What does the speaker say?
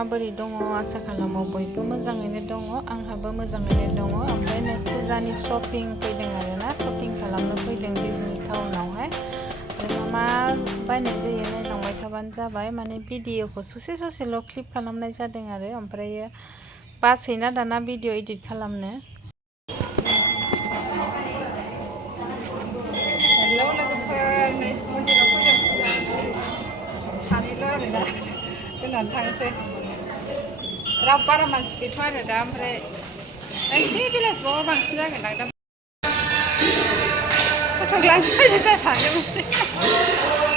माबोरै दङ आसा खालामो बयबो मोजाङैनो दङ आंहाबो मोजाङैनो दङ ओमफ्राय नै फुजानि शपिं फैदों आरोना शपिं खालामनो फैदों बिजनि टाउनावहाय मा बायनाय जायो नायलांबाय थाबानो जाबाय माने भिडिअखौ ससेल' क्लिप खालामनाय जादों आरो ओमफ्रायो बासैना दाना भिडिअ एडिट खालामनो हेलौ लोगोफोर नै मन्दिराव फैदों फुजा सानैल' आरोना जोंनानै थांसै राव बारा मानसि गैथ'आ आरो दा ओमफ्राय एसे बेलासिबावबा बांसिन जागोन आं दा फट' लानो फैदों सानदोंमोन